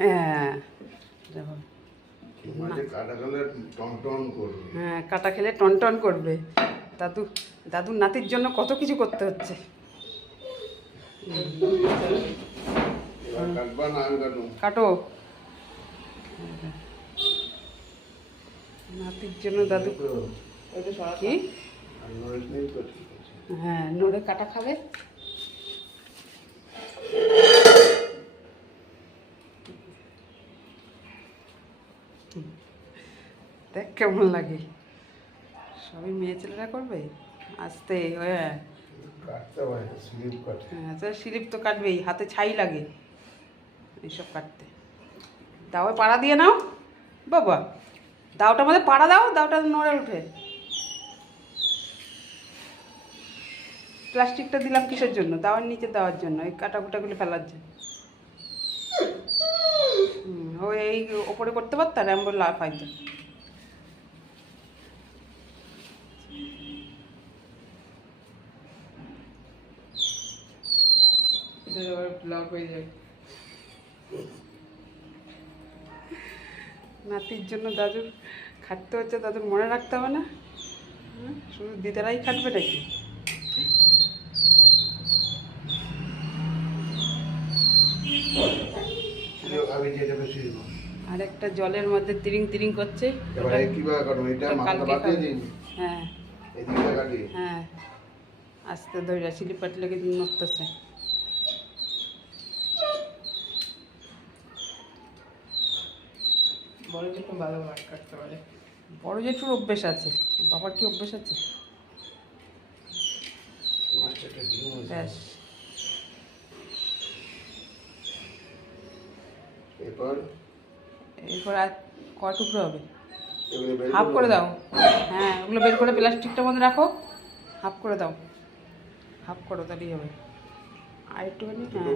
হ্যাঁ দেখো, হ্যাঁ কাটা খেলে টন টন করবে। দাদুর নাতির জন্য কত কিছু করতে হচ্ছে। কাটো, নাতির জন্য দাদু কি, হ্যাঁ নড়ে কাটা খাবে। দেখ কেমন লাগে, সবই মেয়ে ছেলেরা করবে আস্তে। হ্যাঁ হ্যাঁ তো স্লিপ তো কাটবেই, হাতে ছাই লাগে এইসব কাটতে। দাও পাড়া দিয়ে নাও বাবা, দাওটার মধ্যে পাড়া দাও, দাওটা নড়ে উঠে। প্লাস্টিকটা দিলাম কিসের জন্য? দাওয়ার নিচে দেওয়ার জন্য, এই কাটা কুটাগুলো ফেলার জন্য। ও এই ওপরে করতে পারতাম, এমন লাভ হয়তো। ব্লক হয়ে যায়। নাতির জন্য দাদুর খাটতে হচ্ছে, দাদুর মনে রাখতে হবে না? শুধু দিদারাই খাটবে নাকি? আর একটা জলের মধ্যে তিরিং তিরিং করছে। হ্যাঁ হ্যাঁ আস্তে ধরে স্লিপার লেগে নড়তেছে। বড় জেঠু ভালো মাছ কাটতে পারে। বড় জেঠুর অভ্যেস আছে, বাবার কি অভ্যেস আছে? ব্যাস এরপর আর ক টুকরো হবে? হাফ করে দাও। হ্যাঁ ওগুলো বের করে প্লাস্টিকটার মধ্যে রাখো, হাফ করে দাও, হাফ করো তাহলেই হবে। আর একটুখানি, হ্যাঁ